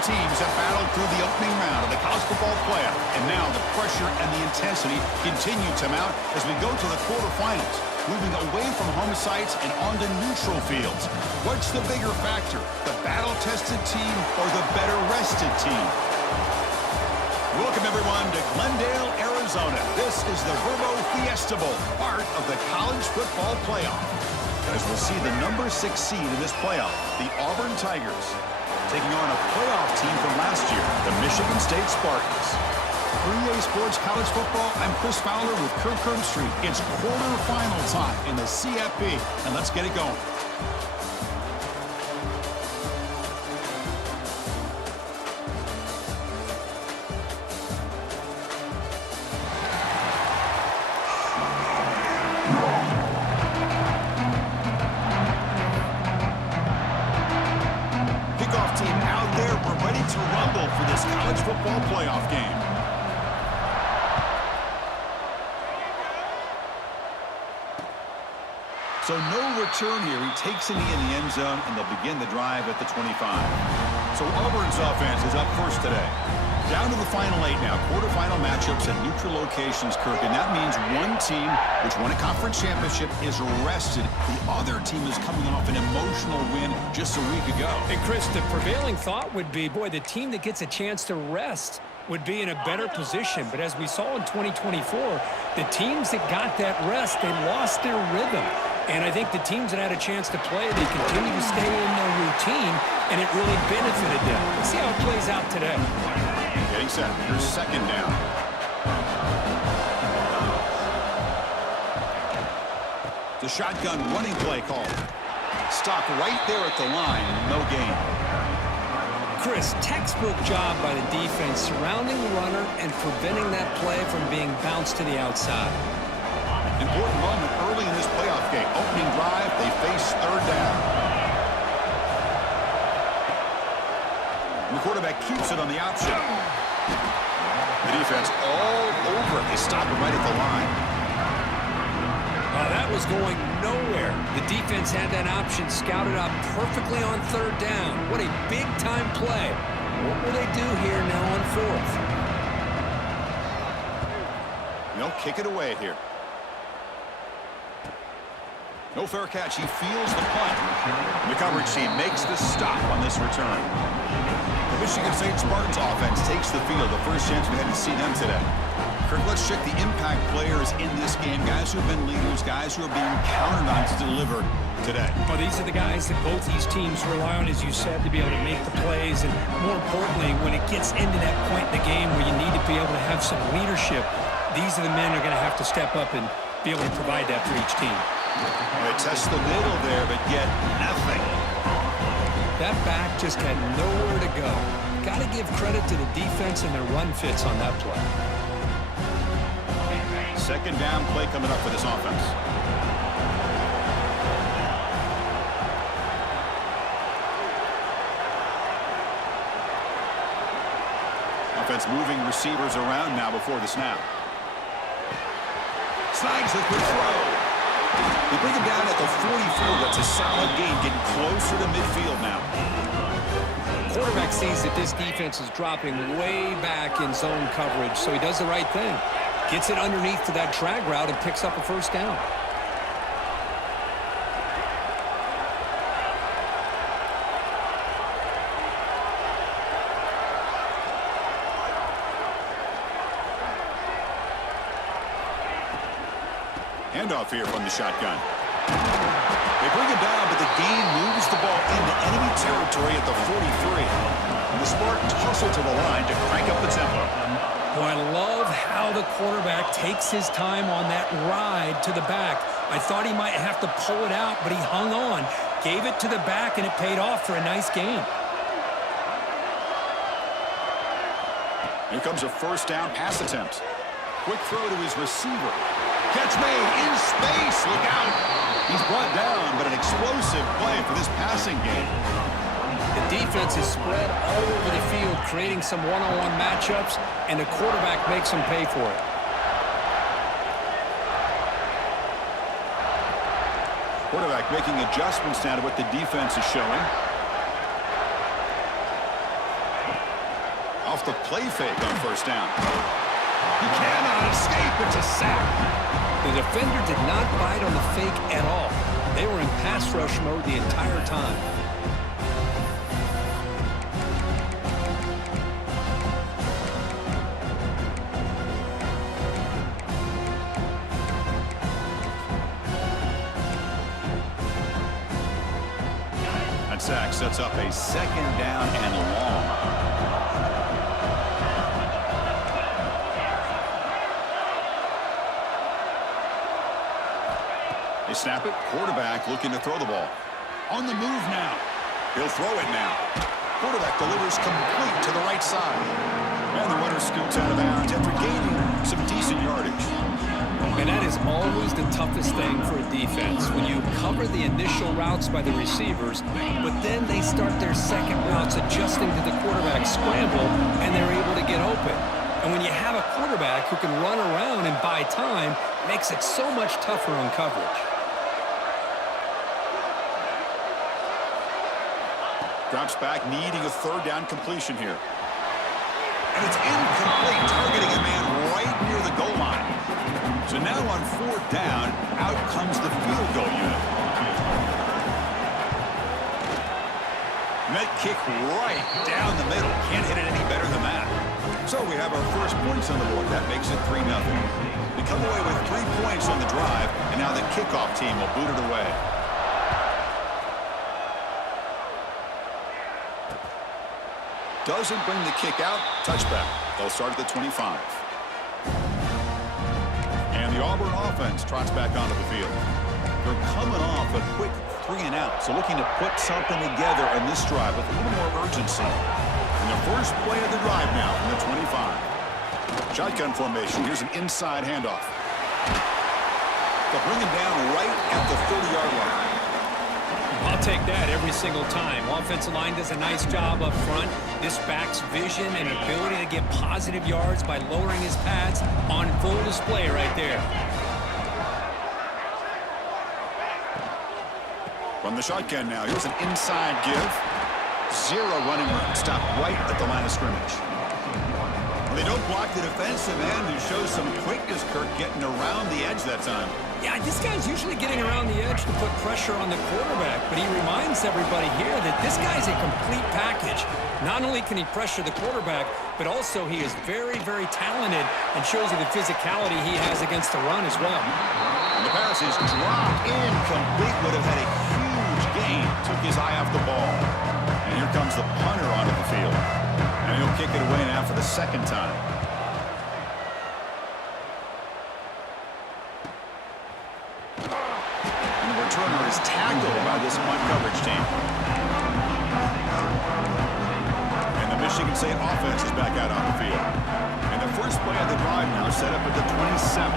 teams have battled through the opening round of the college football playoff, and now the pressure and the intensity continue to mount as we go to the quarterfinals, moving away from home sites and onto neutral fields. What's the bigger factor, the battle-tested team or the better-rested team? Welcome, everyone, to Glendale, Arizona. This is the Verbo Fiesta Bowl, part of the college football playoff. As we'll see the number 6 seed in this playoff, the Auburn Tigers, taking on a playoff team from last year, the Michigan State Spartans. For EA Sports College Football, I'm Chris Fowler with Kirk Street. It's quarterfinal time in the CFP, and let's get it going. Football playoff game. So no return here. He takes it in the end zone, and they'll begin the drive at the 25. So Auburn's offense is up first today. Down to the final 8 now. Quarterfinal matchups at neutral locations, Kirk. And that means one team, which won a conference championship, is rested. The other team is coming off an emotional win just a week ago. And, Chris, the prevailing thought would be, boy, the team that gets a chance to rest would be in a better position. But as we saw in 2024, the teams that got that rest, they lost their rhythm. And I think the teams that had a chance to play, they continue to stay in their routine, and it really benefited them. Let's see how it plays out today. Getting set. Here's second down. The shotgun running play call. Stop right there at the line. No gain. Chris, textbook job by the defense surrounding the runner and preventing that play from being bounced to the outside. Important moment early in this playoff game. Opening drive, they face third down. And the quarterback keeps it on the option. The defense all over it. They stop it right at the line. That was going nowhere. The defense had that option scouted out perfectly on third down. What a big-time play. What will they do here now on fourth? They'll kick it away here. No fair catch. He feels the punt. The coverage team makes the stop on this return. The Michigan State Spartans offense takes the field. The first chance we had to see them today. Kirk, let's check the impact players in this game. Guys who have been leaders, guys who are being counted on to deliver today. Well, these are the guys that both these teams rely on, as you said, to be able to make the plays. And more importantly, when it gets into that point in the game where you need to be able to have some leadership, these are the men who are going to have to step up and be able to provide that for each team. They test the middle there, but get nothing. That back just had nowhere to go. Got to give credit to the defense and their run fits on that play. Second down play coming up for this offense. Offense moving receivers around now before the snap. Snags the quick throw. They bring him down at the 44. That's a solid gain, getting closer to midfield now. Quarterback sees that this defense is dropping way back in zone coverage, so he does the right thing. Gets it underneath to that drag route and picks up a first down. Handoff here from the shotgun. They bring him down, but the gain moves the ball into enemy territory at the 43. And the Spartans hustle to the line to crank up the tempo. Boy, I love how the quarterback takes his time on that ride to the back. I thought he might have to pull it out, but he hung on, gave it to the back, and it paid off for a nice gain. Here comes a first down pass attempt. Quick throw to his receiver. Catch made in space. Look out. He's brought down, but an explosive play for this passing game. The defense is spread all over the field, creating some one-on-one matchups, and the quarterback makes them pay for it. Quarterback making adjustments now to what the defense is showing. Off the play fake on first down. He cannot escape. It's a sack. The defender did not bite on the fake at all. They were in pass rush mode the entire time. That sack sets up a second down and long. They snap it. Quarterback looking to throw the ball. On the move now. He'll throw it now. Quarterback delivers complete to the right side. And the runner scoots out of bounds after gaining some decent yardage. And that is always the toughest thing for a defense, when you cover the initial routes by the receivers, but then they start their second routes adjusting to the quarterback scramble, and they're able to get open. And when you have a quarterback who can run around and buy time, it makes it so much tougher on coverage. Drops back, needing a third down completion here. And it's incomplete, targeting a man right near the goal line. So now on fourth down, out comes the field goal unit. And that kick right down the middle. Can't hit it any better than that. So we have our first points on the board. That makes it 3-0. We come away with 3 points on the drive, and now the kickoff team will boot it away. Doesn't bring the kick out. Touchback. They'll start at the 25. And the Auburn offense trots back onto the field. They're coming off a quick 3-and-out, so looking to put something together in this drive with a little more urgency. And the first play of the drive now from the 25. Shotgun formation. Here's an inside handoff. They'll bring him down right at the 30-yard line. I'll take that every single time. Offensive line does a nice job up front. This back's vision and ability to get positive yards by lowering his pads on full display right there. From the shotgun now, here's an inside give. Zero running room. Stop right at the line of scrimmage. They don't block the defensive end, who shows some quickness, Kirk, getting around the edge that time. Yeah, this guy's usually getting around the edge to put pressure on the quarterback, but he reminds everybody here that this guy's a complete package. Not only can he pressure the quarterback, but also he is very, very talented and shows you the physicality he has against the run as well. And the pass is dropped incomplete. Would have had a huge gain. Took his eye off the ball. And here comes the punter onto the field. And he'll kick it away now for the second time. And the returner is tackled by this punt coverage team. And the Michigan State offense is back out on the field. And the first play of the drive now set up at the 27.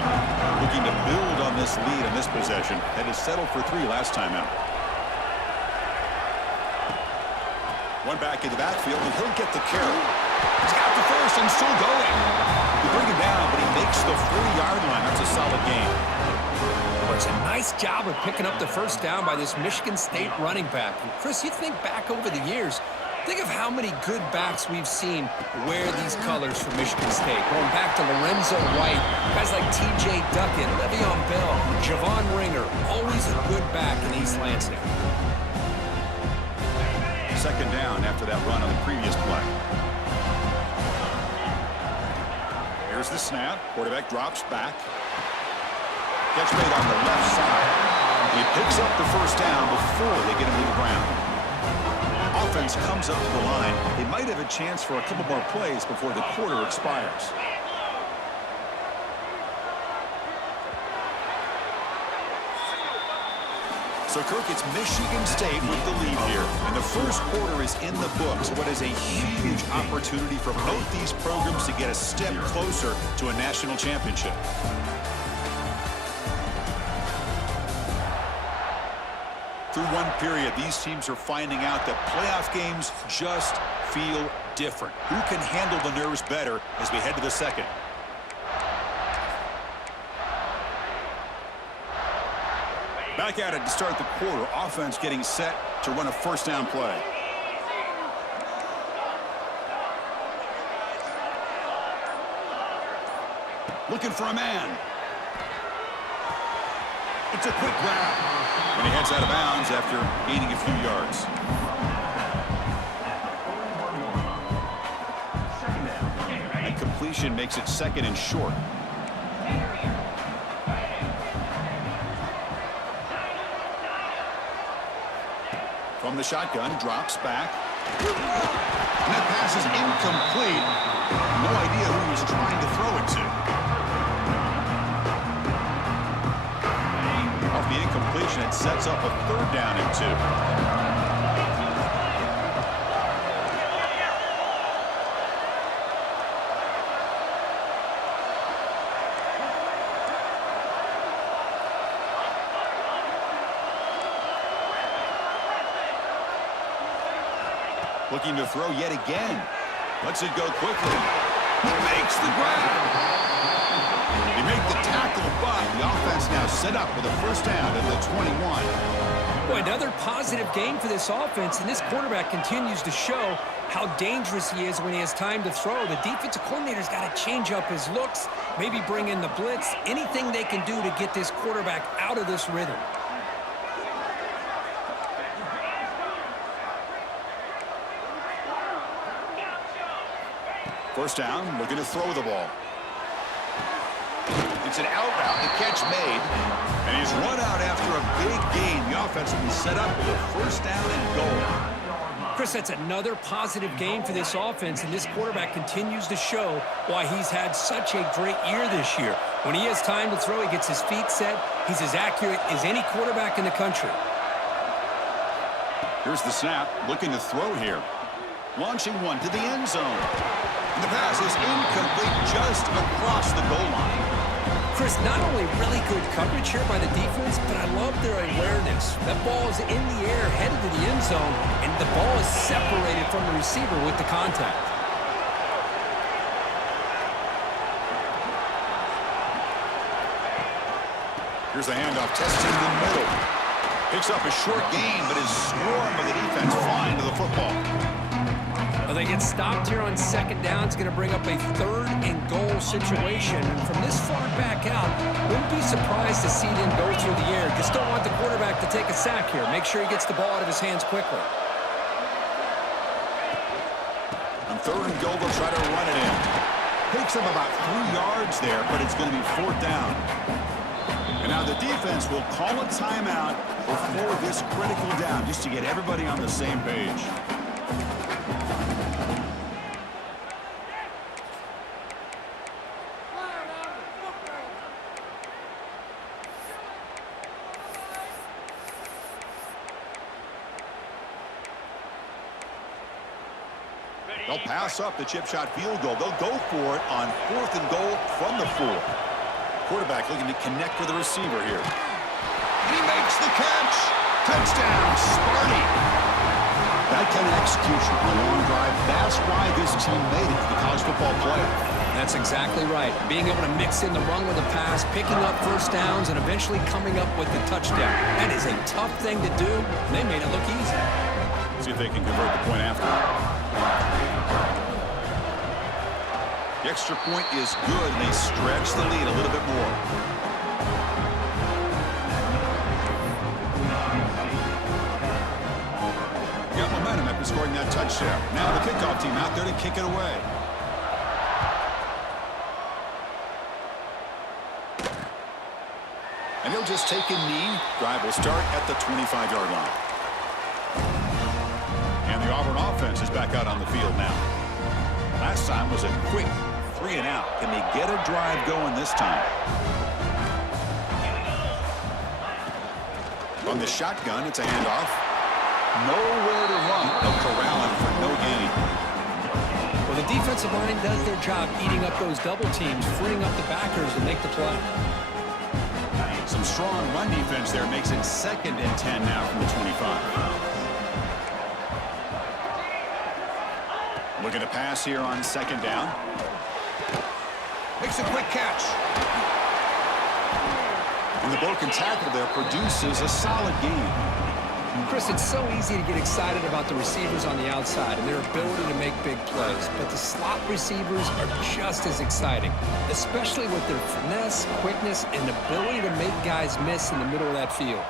Looking to build on this lead in this possession. That is settled for 3 last time out. One back in the backfield, and he'll get the carry. He's got the first and still going. You bring him down, but he makes the 40-yard line. That's a solid gain. Well, it's a nice job of picking up the first down by this Michigan State running back. And Chris, you think back over the years, think of how many good backs we've seen wear these colors for Michigan State. Going back to Lorenzo White, guys like T.J. Duckett, Le'Veon Bell, Javon Ringer, always a good back in East Lansing. Second down after that run on the previous play. Here's the snap. Quarterback drops back. Gets made on the left side. He picks up the first down before they get him to the ground. Offense comes up to the line. They might have a chance for a couple more plays before the quarter expires. So, Kirk, it's Michigan State with the lead here. And the first quarter is in the books. What is a huge opportunity for both these programs to get a step closer to a national championship. Through one period, these teams are finding out that playoff games just feel different. Who can handle the nerves better as we head to the second? Back at it to start the quarter. Offense getting set to run a first down play. Looking for a man. It's a quick grab. And he heads out of bounds after gaining a few yards. And completion makes it 2nd and short. From the shotgun, drops back. And that pass is incomplete. No idea who he was trying to throw it to. Off the incompletion, it sets up a 3rd down and 2. Looking to throw yet again. Lets it go quickly. He makes the grab. They make the tackle, but the offense now set up with a 1st down at the 21. Boy, another positive game for this offense, and this quarterback continues to show how dangerous he is when he has time to throw. The defensive coordinator's got to change up his looks, maybe bring in the blitz, anything they can do to get this quarterback out of this rhythm. First down, looking to throw the ball. It's an out route, the catch made. And he's run out after a big gain. The offense will be set up with a 1st down and goal. Chris, that's another positive game for this offense, and this quarterback continues to show why he's had such a great year this year. When he has time to throw, he gets his feet set. He's as accurate as any quarterback in the country. Here's the snap, looking to throw here. Launching one to the end zone. And the pass is incomplete just across the goal line. Chris, not only really good coverage here by the defense, but I love their awareness. That ball is in the air, headed to the end zone, and the ball is separated from the receiver with the contact. Here's the handoff, testing the middle. Picks up a short gain, but is swarmed by the defense flying to the football. Well, they get stopped here on 2nd down. It's going to bring up a 3rd and goal situation. And from this far back out, wouldn't be surprised to see them go through the air. Just don't want the quarterback to take a sack here. Make sure he gets the ball out of his hands quickly. On 3rd and goal, they'll try to run it in. Picks up about 3 yards there, but it's going to be 4th down. And now the defense will call a timeout before this critical down, just to get everybody on the same page. They'll pass up the chip shot field goal. They'll go for it on 4th and goal from the 4. Quarterback looking to connect with the receiver here. And he makes the catch. Touchdown, Sparty. That kind of execution on a long drive, that's why this team made it to the college football playoff. That's exactly right. Being able to mix in the run with the pass, picking up 1st downs, and eventually coming up with the touchdown. That is a tough thing to do. They made it look easy. See if they can convert the point after. The extra point is good, and they stretch the lead a little bit more. Got momentum after scoring that touchdown. Now the kickoff team out there to kick it away. And he'll just take a knee. Drive will start at the 25-yard line. And the Auburn offense is back out on the field now. Last time was a quick 3 and out. Can they get a drive going this time? From the shotgun, it's a handoff. Nowhere to run. They'll corral him for no gain. Well, the defensive line does their job eating up those double teams, freeing up the backers to make the play. Some strong run defense there makes it 2nd and 10 now from the 25. Looking to pass here on 2nd down. Makes a quick catch. And the broken tackle there produces a solid gain. Chris, it's so easy to get excited about the receivers on the outside and their ability to make big plays, but the slot receivers are just as exciting, especially with their finesse, quickness, and ability to make guys miss in the middle of that field.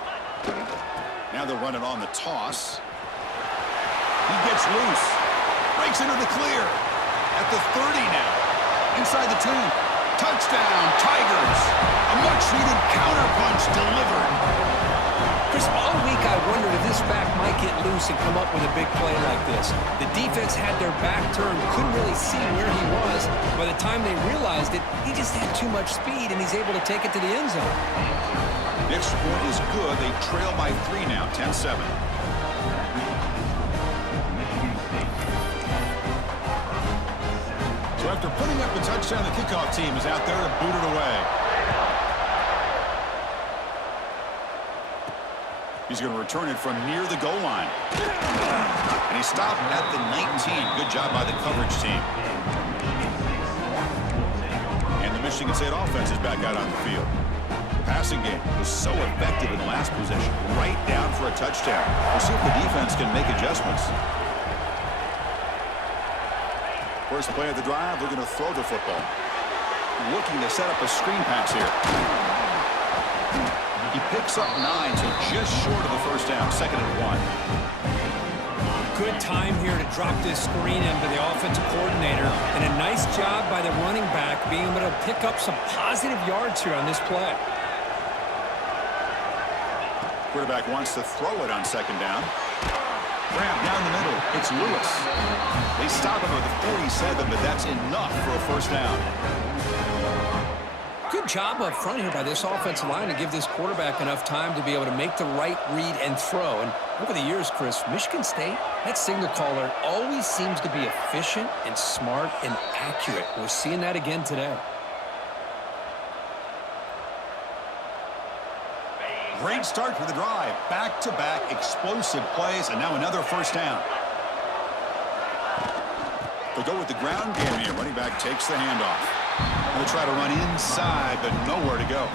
Now they're running on the toss. He gets loose. Breaks into the clear. At the 30 now. Inside the 2. Touchdown, Tigers. A much-needed counterpunch delivered. Chris, all week I wondered if this back might get loose and come up with a big play like this. The defense had their back turned, couldn't really see where he was. By the time they realized it, he just had too much speed, and he's able to take it to the end zone. The extra point is good. They trail by 3 now, 10-7. So after putting up a touchdown, the kickoff team is out there to boot it away. He's going to return it from near the goal line. And he stopped at the 19. Good job by the coverage team. And the Michigan State offense is back out on the field. Passing game was so effective in the last possession. Right down for a touchdown. We'll see if the defense can make adjustments. First play of the drive, they're going to throw the football. Looking to set up a screen pass here. He picks up 9, so just short of the first down, 2nd and 1. Good time here to drop this screen into the offensive coordinator, and a nice job by the running back being able to pick up some positive yards here on this play. Quarterback wants to throw it on 2nd down. Grab down the middle. It's Lewis. They stop him at the 47, but that's enough for a first down. Good job up front here by this offensive line to give this quarterback enough time to be able to make the right read and throw. And over the years, Chris, Michigan State, that signal caller always seems to be efficient and smart and accurate. We're seeing that again today. Great start for the drive. Back-to-back explosive plays, and now another first down. They'll go with the ground game here. Running back takes the handoff. They'll try to run inside, but nowhere to go.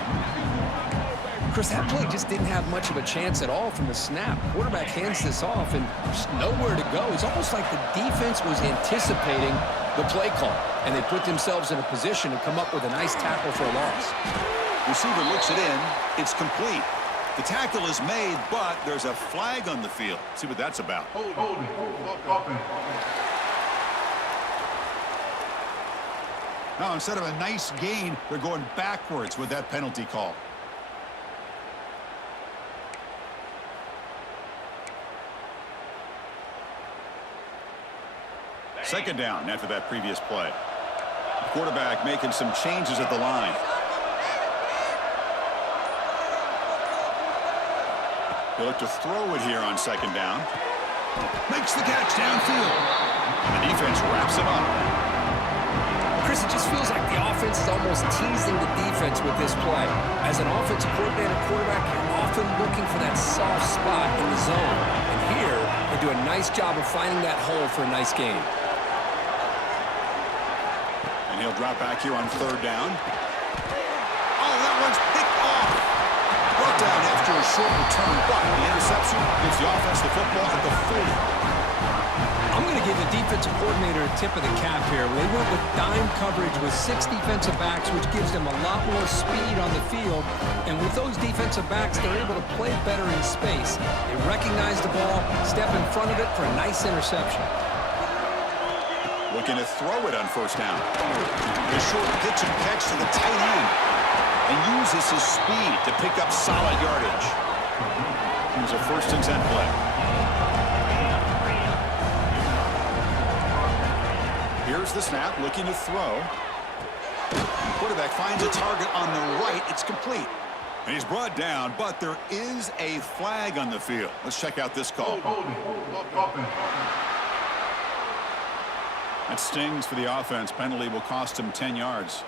Chris, that play just didn't have much of a chance at all from the snap. Quarterback hands this off, and just nowhere to go. It's almost like the defense was anticipating the play call, and they put themselves in a position to come up with a nice tackle for a loss. Receiver looks it in. It's complete. The tackle is made, but there's a flag on the field. See what that's about. Now, instead of a nice gain, they're going backwards with that penalty call. Second down after that previous play. The quarterback making some changes at the line. He'll look to throw it here on 2nd down. Makes the catch downfield. And the defense wraps him up. Chris, it just feels like the offense is almost teasing the defense with this play. As an offensive coordinator quarterback, you're often looking for that soft spot in the zone. And here, they do a nice job of finding that hole for a nice gain. And he'll drop back here on 3rd down. Oh, that one's picked off. Brought down after a short return, but the interception gives the offense the football at the 40. I'm going to give the defensive coordinator a tip of the cap here. They went with dime coverage with 6 defensive backs, which gives them a lot more speed on the field. And with those defensive backs, they're able to play better in space. They recognize the ball, step in front of it for a nice interception. Looking to throw it on 1st down. The short pitch and catch to the tight end. And uses his speed to pick up solid yardage. It was a 1st and 10 play. Here's the snap, looking to throw. The quarterback finds a target on the right. It's complete. And he's brought down, but there is a flag on the field. Let's check out this call. That stings for the offense. Penalty will cost him 10 yards.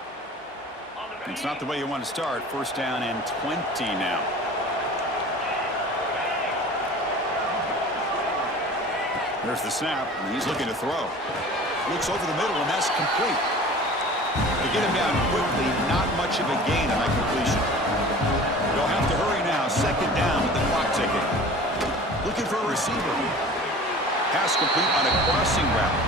It's not the way you want to start. 1st down and 20 now. There's the snap, and he's looking to throw. Looks over the middle, and that's complete. They get him down quickly. Not much of a gain on that completion. They'll have to hurry now. 2nd down with the clock ticking. Looking for a receiver. Pass complete on a crossing route.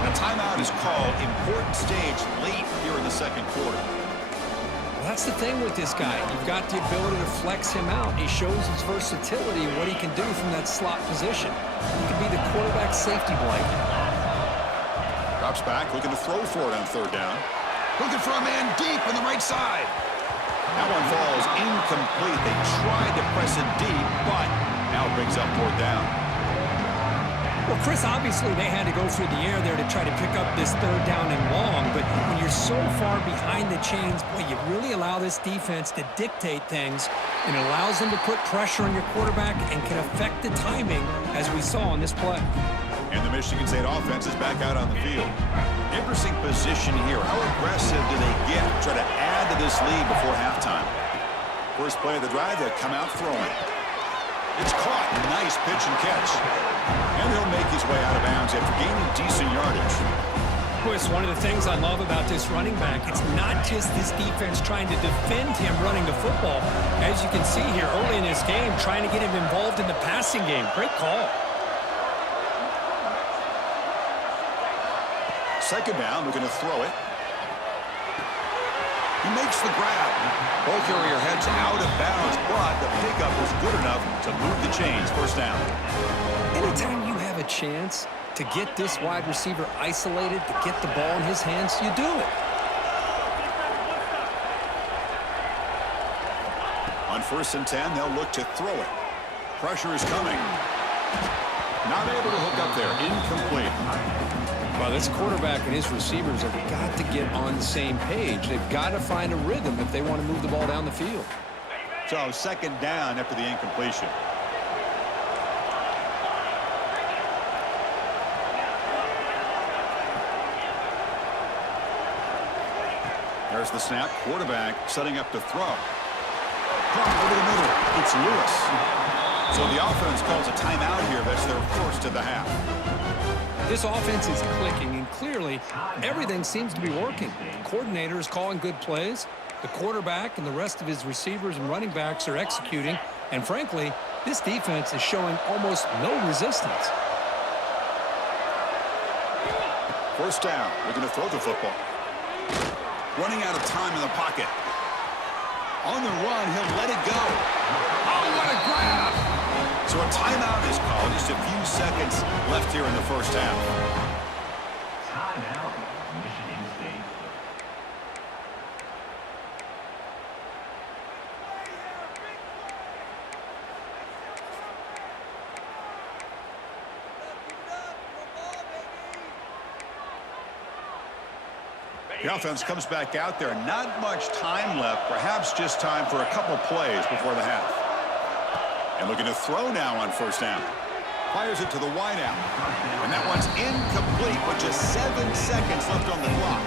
And a timeout is called. Important stage late here in the second quarter. Well, that's the thing with this guy. You've got the ability to flex him out. He shows his versatility and what he can do from that slot position. He can be the quarterback safety blanket. Drops back, looking to throw for it on third down. Looking for a man deep on the right side. That one falls incomplete. They tried to press it deep, but now it brings up fourth down. Well, Chris, obviously they had to go through the air there to try to pick up this third down and long, but when you're so far behind the chains, boy, you really allow this defense to dictate things, and it allows them to put pressure on your quarterback and can affect the timing, as we saw on this play. And the Michigan State offense is back out on the field. Interesting position here. How aggressive do they get to try to add to this lead before halftime? First play of the drive, they come out throwing. It's caught. Nice pitch and catch. And he'll make his way out of bounds after gaining decent yardage. Chris, one of the things I love about this running back, it's not just this defense trying to defend him running the football. As you can see here early in this game, trying to get him involved in the passing game. Great call. Second down, looking to throw it. He makes the grab. Ball carrier heads out of bounds, but the pickup was good enough to move the chains. First down. Anytime you have a chance to get this wide receiver isolated, to get the ball in his hands, you do it. On 1st and 10, they'll look to throw it. Pressure is coming. Not able to hook up there. Incomplete. Well, this quarterback and his receivers have got to get on the same page. They've got to find a rhythm if they want to move the ball down the field. So second down after the incompletion. There's the snap. Quarterback setting up to throw. Caught over the middle. It's Lewis. So the offense calls a timeout here. That's their first of the half. This offense is clicking, and clearly everything seems to be working. The coordinator is calling good plays. The quarterback and the rest of his receivers and running backs are executing. And frankly, this defense is showing almost no resistance. First down. Looking to throw the football. Running out of time in the pocket. On the run, he'll let it go. Oh, what a grab! So a timeout is called. Just a few seconds left here in the first half. Timeout, Michigan State. The offense comes back out there. Not much time left. Perhaps just time for a couple plays before the half. And looking to throw now on first down. Fires it to the wideout. And that one's incomplete with just 7 seconds left on the clock.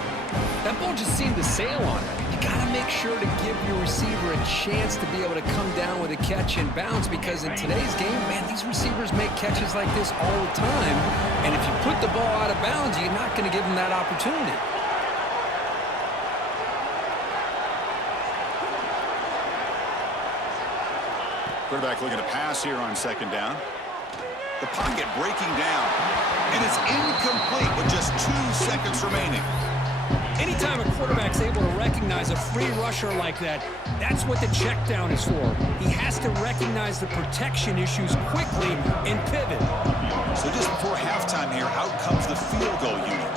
That ball just seemed to sail on it. You got to make sure to give your receiver a chance to be able to come down with a catch and bounce, because in today's game, man, these receivers make catches like this all the time. And if you put the ball out of bounds, you're not going to give them that opportunity. Quarterback looking to pass here on second down. The pocket breaking down. And it's incomplete with just 2 seconds remaining. Anytime a quarterback's able to recognize a free rusher like that, that's what the check down is for. He has to recognize the protection issues quickly and pivot. So just before halftime here, out comes the field goal unit.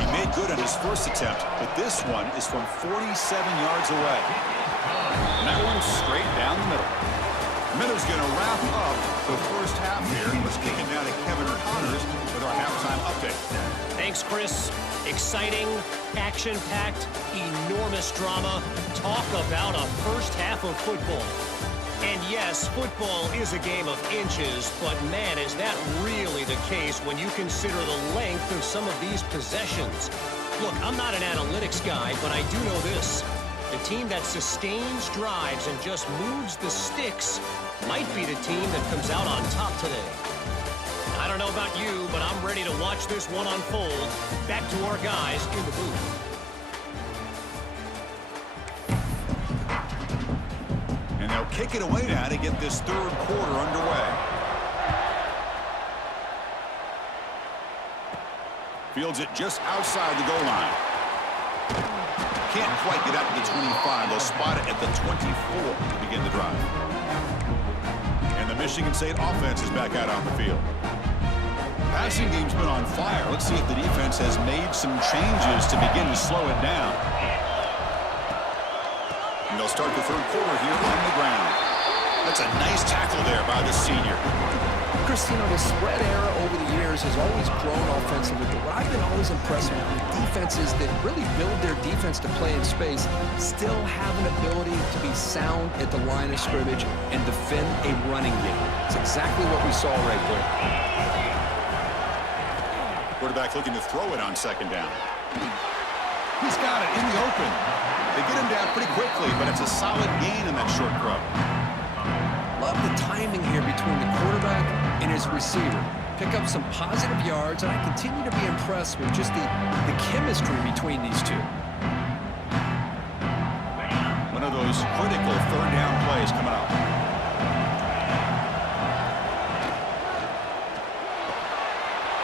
He made good on his first attempt, but this one is from 47 yards away. And that one's straight down the middle. Miller's going to wrap up the first half here. Let's kick it down to Kevin Connors with our halftime update. Thanks, Chris. Exciting, action-packed, enormous drama. Talk about a first half of football. And yes, football is a game of inches, but man, is that really the case when you consider the length of some of these possessions. Look, I'm not an analytics guy, but I do know this. The team that sustains drives and just moves the sticks might be the team that comes out on top today. I don't know about you, but I'm ready to watch this one unfold. Back to our guys in the booth. And they'll kick it away now to get this third quarter underway. Fields it just outside the goal line. Can't quite get out to the 25. They'll spot it at the 24 to begin the drive. And the Michigan State offense is back out on the field. Passing game's been on fire. Let's see if the defense has made some changes to begin to slow it down. And they'll start the third quarter here on the ground. That's a nice tackle there by the senior. Christine, the spread era over the years has always grown offensively, but what I've been always impressed with defenses that really build their defense to play in space still have an ability to be sound at the line of scrimmage and defend a running game. It's exactly what we saw right there. Quarterback looking to throw it on second down. He's got it in the open. They get him down pretty quickly, but it's a solid gain in that short throw. Love the timing here between the quarterback and his receiver. Pick up some positive yards, and I continue to be impressed with just the chemistry between these two. One of those critical third down plays coming up.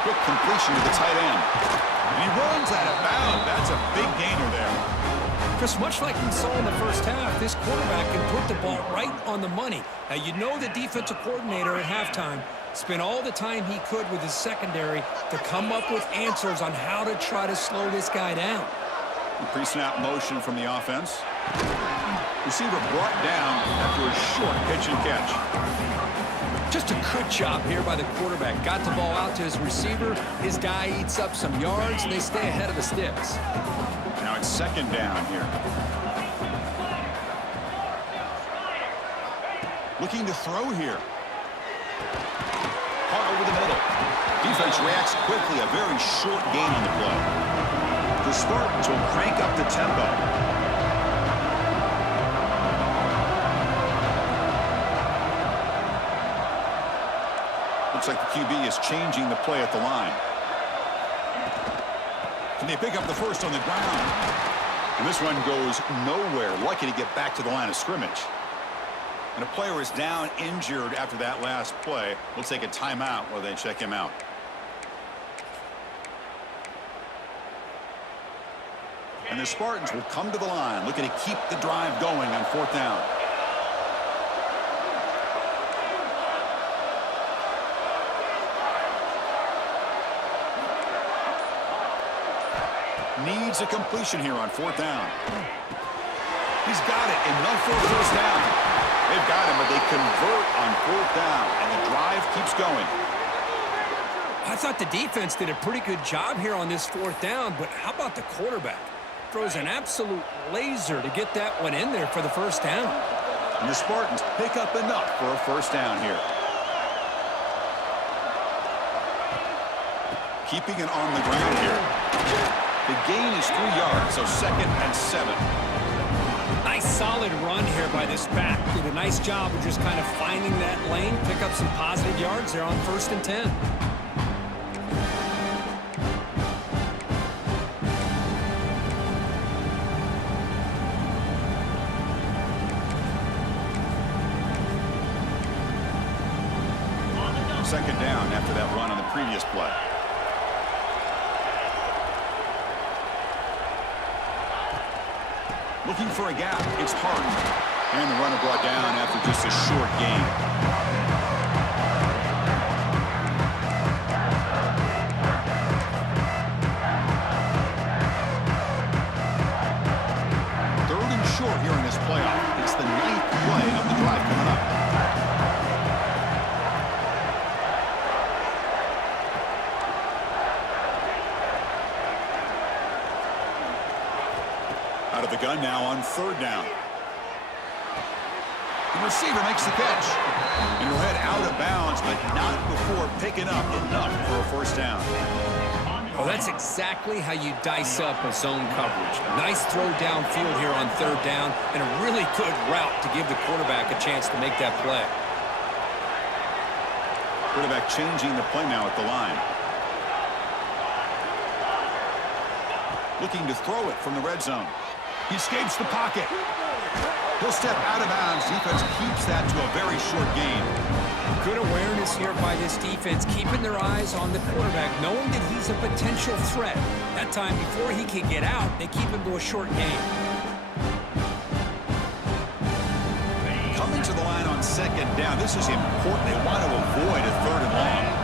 Quick completion to the tight end. And he runs out of bounds. That's a big gainer there. Chris, much like we saw in the first half, this quarterback can put the ball right on the money. Now, you know the defensive coordinator at halftime spent all the time he could with his secondary to come up with answers on how to try to slow this guy down. Pre-snap motion from the offense. Receiver brought down after a short pitch and catch. Just a good job here by the quarterback. Got the ball out to his receiver. His guy eats up some yards, and they stay ahead of the sticks. Now it's second down here. Looking to throw here. Caught over the middle. Defense reacts quickly. A very short gain on the play. The Spartans will crank up the tempo. Looks like the QB is changing the play at the line. And they pick up the first on the ground. And this one goes nowhere. Lucky to get back to the line of scrimmage. And a player is down injured after that last play. We'll take a timeout while they check him out. And the Spartans will come to the line, looking to keep the drive going on fourth down. Needs a completion here on fourth down. He's got it, enough for a first down. They've got him, but they convert on fourth down, and the drive keeps going. I thought the defense did a pretty good job here on this fourth down, but how about the quarterback? Throws an absolute laser to get that one in there for the first down. And the Spartans pick up enough for a first down here. Keeping it on the ground here. The gain is 3 yards, so second and 7. Nice solid run here by this back. Did a nice job of just kind of finding that lane, pick up some positive yards there on 1st and 10. Second down after that run on the previous play. Looking for a gap. It's Harden. And the runner brought down after just a short gain. Third and short here in this playoff. It's the 9th play of the drive coming up. Out of the gun now on 3rd down. The receiver makes the catch. And he'll head out of bounds, but not before picking up enough for a first down. Well, that's exactly how you dice up a zone coverage. Nice throw downfield here on 3rd down, and a really good route to give the quarterback a chance to make that play. Quarterback changing the play now at the line. Looking to throw it from the red zone. He escapes the pocket. He'll step out of bounds. Defense keeps that to a very short gain. Good awareness nice here by this defense, keeping their eyes on the quarterback, knowing that he's a potential threat. That time, before he can get out, they keep him to a short gain. Coming to the line on second down, this is important. They want to avoid a third and long.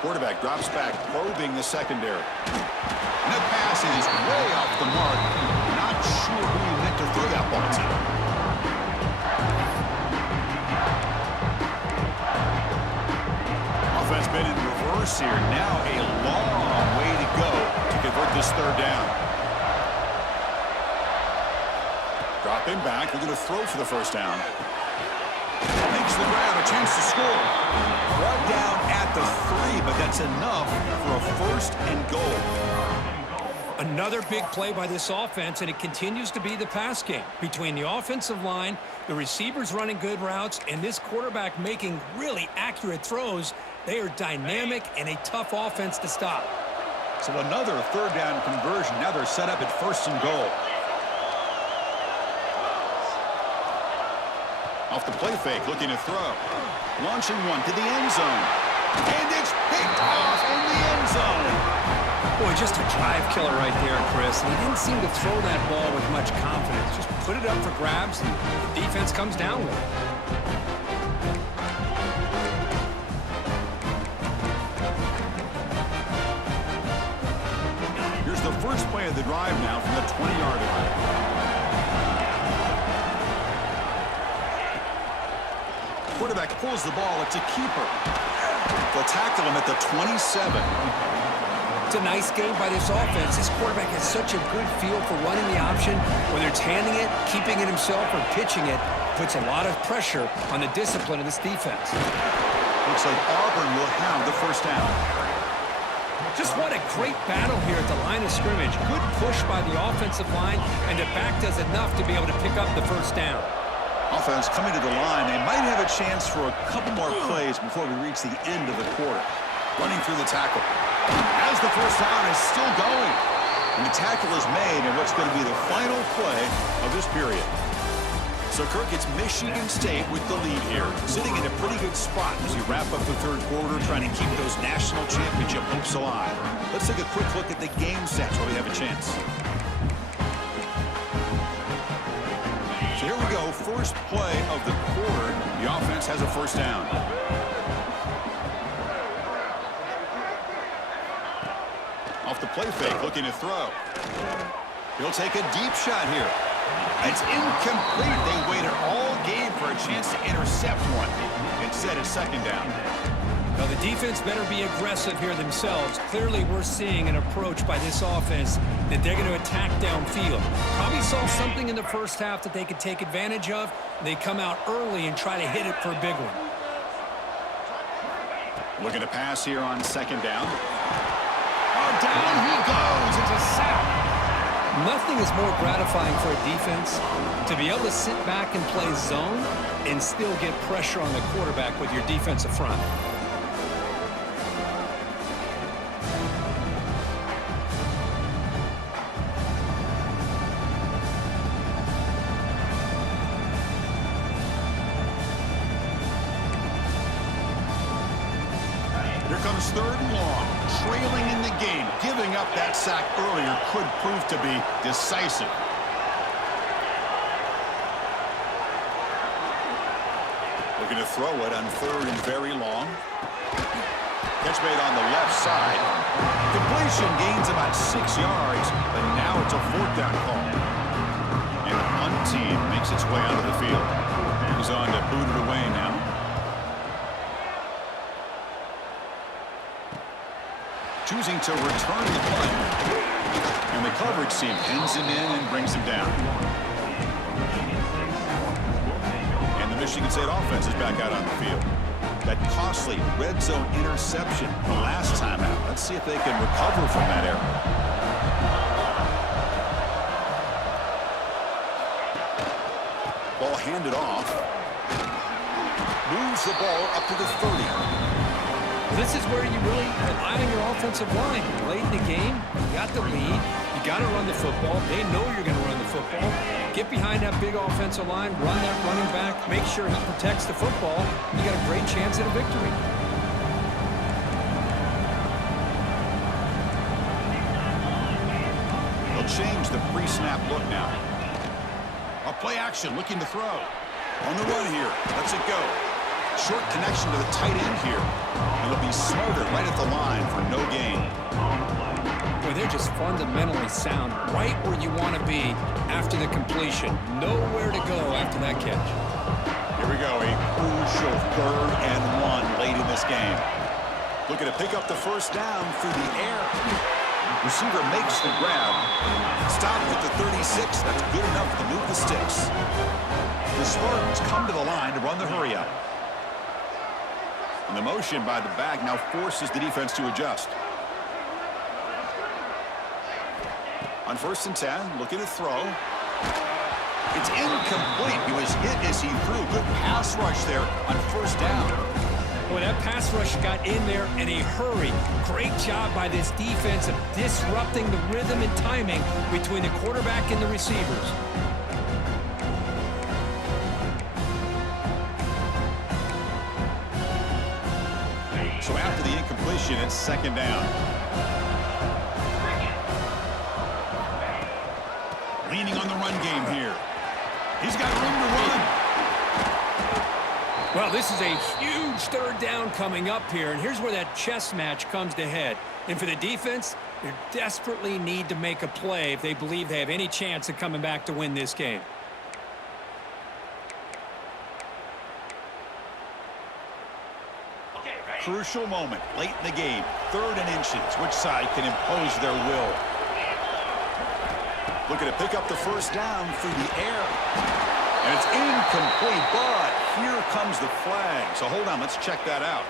Quarterback drops back, probing the secondary. And the pass is way off the mark. Not sure who he meant to throw that ball to. Offense been in reverse here. Now a long way to go to convert this third down. Dropping back, looking to throw for the first down. Makes the grab, a chance to score. Brought down at the 3, but that's enough for a first and goal. Another big play by this offense, and it continues to be the pass game. Between the offensive line, the receivers running good routes, and this quarterback making really accurate throws, they are dynamic and a tough offense to stop. So another third down conversion. Now they're set up at first and goal. Off the play fake, looking to throw. Launching one to the end zone. And it's picked off in the end zone. Boy, just a drive killer right there, Chris. And he didn't seem to throw that ball with much confidence. Just put it up for grabs, and the defense comes down with it. Here's the first play of the drive now from the 20-yard line. Quarterback pulls the ball. It's a keeper. They'll tackle him at the 27. It's a nice game by this offense. This quarterback has such a good feel for running the option. Whether it's handing it, keeping it himself, or pitching it, puts a lot of pressure on the discipline of this defense. Looks like Auburn will have the first down. Just what a great battle here at the line of scrimmage. Good push by the offensive line, and the back does enough to be able to pick up the first down. Offense coming to the line. They might have a chance for a couple more plays before we reach the end of the quarter. Running through the tackle. As the first down is still going. And the tackle is made in what's going to be the final play of this period. So, Kirk, it's Michigan State with the lead here. Sitting in a pretty good spot as we wrap up the third quarter, trying to keep those national championship hopes alive. Let's take a quick look at the game stats where we have a chance. So here we go, first play of the quarter. The offense has a first down. Off the play fake, looking to throw. He'll take a deep shot here. It's incomplete. They waited all game for a chance to intercept one. Instead, it's second down. Now, the defense better be aggressive here themselves. Clearly, we're seeing an approach by this offense that they're going to attack downfield. Probably saw something in the first half that they could take advantage of. They come out early and try to hit it for a big one. Looking to pass here on second down. Oh, down he goes. It's a sack. Nothing is more gratifying for a defense to be able to sit back and play zone and still get pressure on the quarterback with your defensive front. Comes third and long, trailing in the game. Giving up that sack earlier could prove to be decisive. Looking to throw it on third and very long. Catch made on the left side. Completion gains about 6 yards, but now it's a fourth down call. And the punt team makes its way out of the field. He's on to boot it away now. Choosing to return the punt. And the coverage team pins him in and brings him down. And the Michigan State offense is back out on the field. That costly red zone interception the last time out. Let's see if they can recover from that error. Ball handed off. moves the ball up to the 30. This is where you really rely on your offensive line. Late in the game, you got the lead. You got to run the football. They know you're going to run the football. Get behind that big offensive line, run that running back, make sure he protects the football. You got a great chance at a victory. They'll change the pre-snap look now. A play action, looking to throw. On the run here, lets it go. Short connection to the tight end here. And it'll be smothered right at the line for no gain. Boy, they're just fundamentally sound, right where you want to be after the completion. Nowhere to go after that catch. Here we go, a crucial 3rd and 1 late in this game. Looking to pick up the first down through the air. Receiver makes the grab. Stopped at the 36. That's good enough to move the sticks. The Spartans come to the line to run the hurry up. And the motion by the back now forces the defense to adjust. On 1st and 10, looking to throw. It's incomplete. He was hit as he threw. Good pass rush there on 1st down. Boy, that pass rush got in there in a hurry. Great job by this defense of disrupting the rhythm and timing between the quarterback and the receivers. So after the incompletion, it's 2nd down. Leaning on the run game here. He's got room to run. Well, this is a huge 3rd down coming up here, and here's where that chess match comes to head. And for the defense, they desperately need to make a play if they believe they have any chance of coming back to win this game. Crucial moment late in the game. 3rd and inches. Which side can impose their will? Looking to pick up the first down through the air. And it's incomplete, but here comes the flag. So hold on, let's check that out.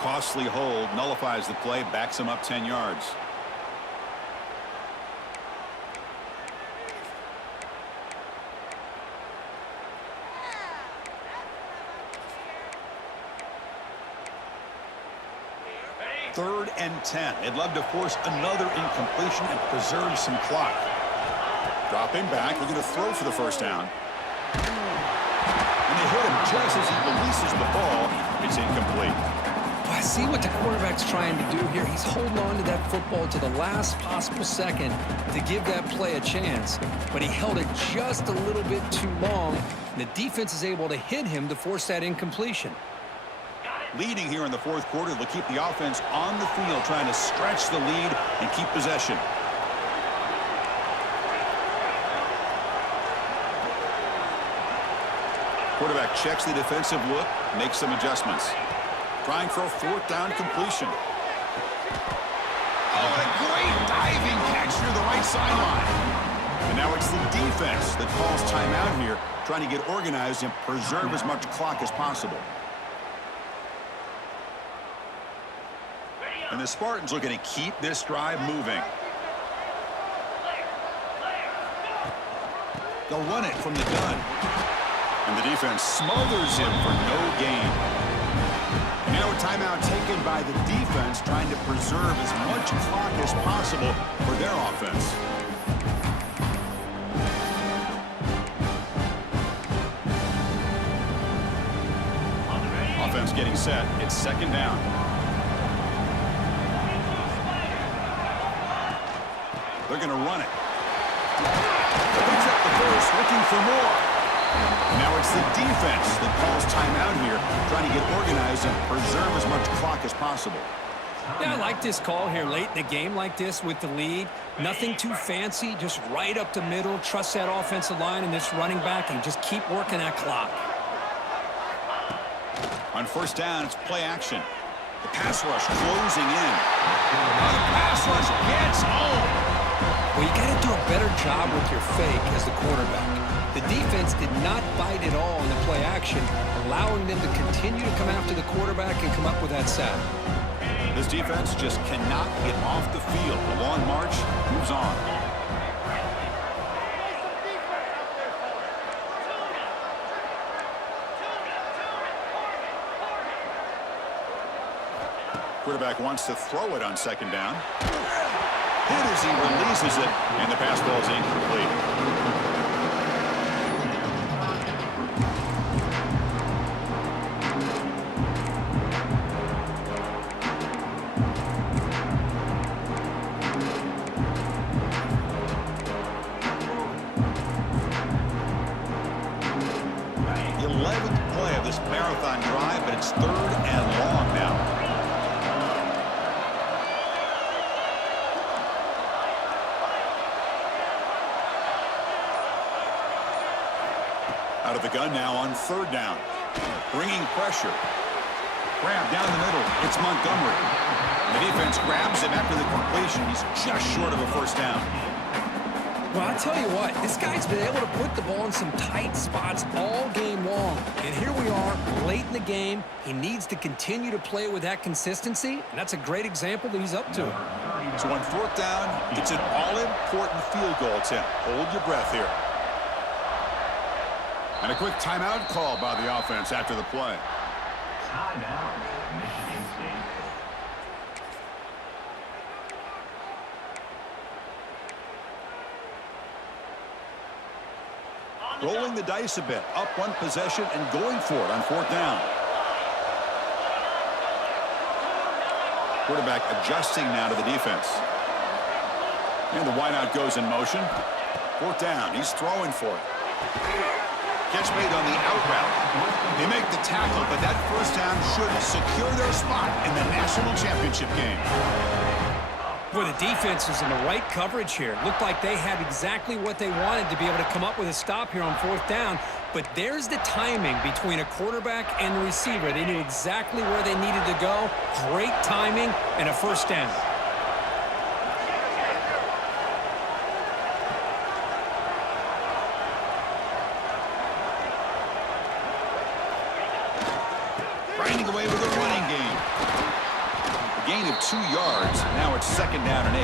Costly hold, nullifies the play, backs him up 10 yards. Third and 10. They'd love to force another incompletion and preserve some clock. Dropping back, looking to throw for the first down. And they hit him just as he releases the ball. It's incomplete. I see what the quarterback's trying to do here. He's holding on to that football to the last possible second to give that play a chance. But he held it just a little bit too long. And the defense is able to hit him to force that incompletion. Leading here in the 4th quarter, they'll keep the offense on the field, trying to stretch the lead and keep possession. Quarterback checks the defensive look, makes some adjustments. Trying for a 4th down completion. Oh, a great diving catch near the right sideline. And now it's the defense that calls timeout here, trying to get organized and preserve as much clock as possible. And the Spartans looking to keep this drive moving. They'll run it from the gun. And the defense smothers him for no gain. And now a timeout taken by the defense, trying to preserve as much clock as possible for their offense. Offense getting set. It's 2nd down. They're going to run it. Picks up the first, looking for more. Now it's the defense that calls timeout here, trying to get organized and preserve as much clock as possible. Yeah, I like this call here late in the game like this with the lead. Nothing too fancy, just right up the middle. Trust that offensive line and this running back and just keep working that clock. On 1st down, it's play action. The pass rush closing in. Now the pass rush gets home. Well, you got to do a better job with your fake as the quarterback. The defense did not bite at all in the play action, allowing them to continue to come after the quarterback and come up with that sack. This defense just cannot get off the field. The long march moves on. Quarterback wants to throw it on second down. Hit as he releases it, and the pass ball is incomplete. 11th play of this marathon drive, but it's 3rd and long now. Out of the gun now on 3rd down. Bringing pressure. Grab down the middle. It's Montgomery. The defense grabs him after the completion. He's just short of a 1st down. Well, I'll tell you what, this guy's been able to put the ball in some tight spots all game long. And here we are, late in the game. He needs to continue to play with that consistency, and that's a great example that he's up to. So on 4th down, it's an all-important field goal attempt. Hold your breath here. And a quick timeout call by the offense after the play. Timeout, Michigan State. Rolling the dice a bit, up 1 possession and going for it on 4th down. Quarterback adjusting now to the defense. And the wideout goes in motion. 4th down, he's throwing for it. Catch made on the out route. They make the tackle, but that 1st down should secure their spot in the national championship game. Boy, the defense was in the right coverage here. Looked like they had exactly what they wanted to be able to come up with a stop here on 4th down. But there's the timing between a quarterback and the receiver. They knew exactly where they needed to go. Great timing and a 1st down. Grinding away with a running game. A gain of 2 yards. Now it's 2nd down and 8.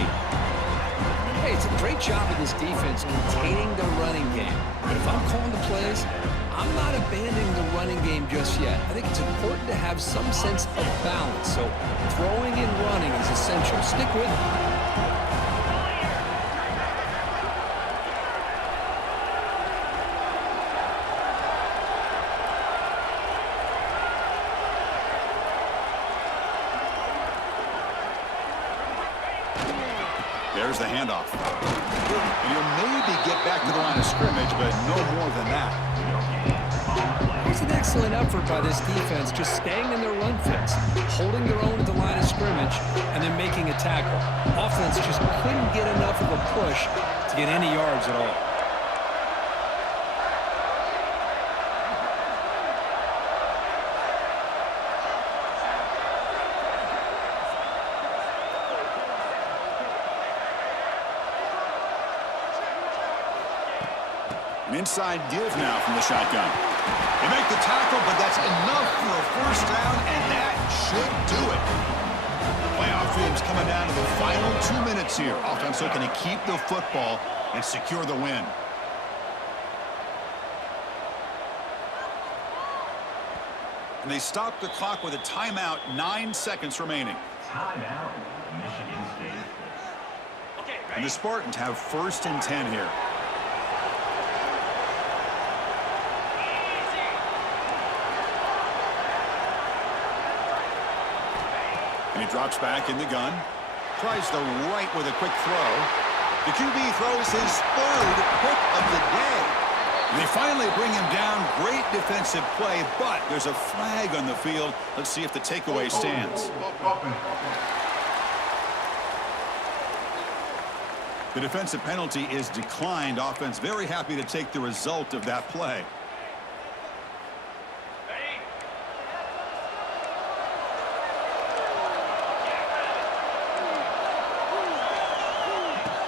Hey, it's a great job of this defense containing the running game. But if I'm calling the plays, I'm not abandoning the running game just yet. I think it's important to have some sense of balance. So throwing and running is essential. Stick with it. There's the handoff. And he'll maybe get back to the line of scrimmage, but no more than that. It was an excellent effort by this defense, just staying in their run fits, holding their own at the line of scrimmage, and then making a tackle. Offense just couldn't get enough of a push to get any yards at all. An inside give now from the shotgun. They make the tackle, but that's enough for a 1st down, and that should do it. Playoff game's coming down to the final 2 minutes here. Offense looking to keep the football and secure the win. And they stop the clock with a timeout, 9 seconds remaining. Timeout, Michigan State. And the Spartans have 1st and 10 here. And he drops back in the gun. Tries the right with a quick throw. The QB throws his 3rd pick of the day. And they finally bring him down. Great defensive play, but there's a flag on the field. Let's see if the takeaway stands. The defensive penalty is declined. Offense very happy to take the result of that play.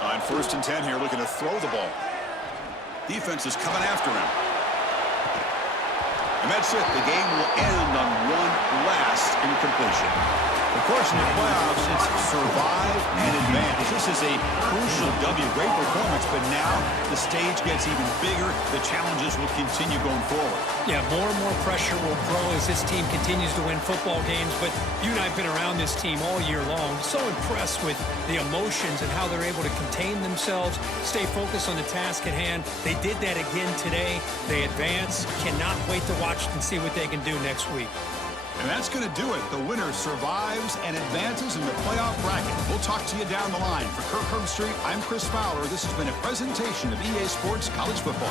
On 1st and 10 here, looking to throw the ball. Defense is coming after him. And that's it. The game will end on one last incompletion. Of course, in the playoffs, it's survive and advance. This is a crucial W. Great performance, but now the stage gets even bigger. The challenges will continue going forward. Yeah, more and more pressure will grow as this team continues to win football games, but you and I have been around this team all year long. So impressed with the emotions and how they're able to contain themselves, stay focused on the task at hand. They did that again today. They advance. Cannot wait to watch and see what they can do next week. And that's going to do it. The winner survives and advances in the playoff bracket. We'll talk to you down the line. For Kirk Herbstreit, I'm Chris Fowler. This has been a presentation of EA Sports College Football.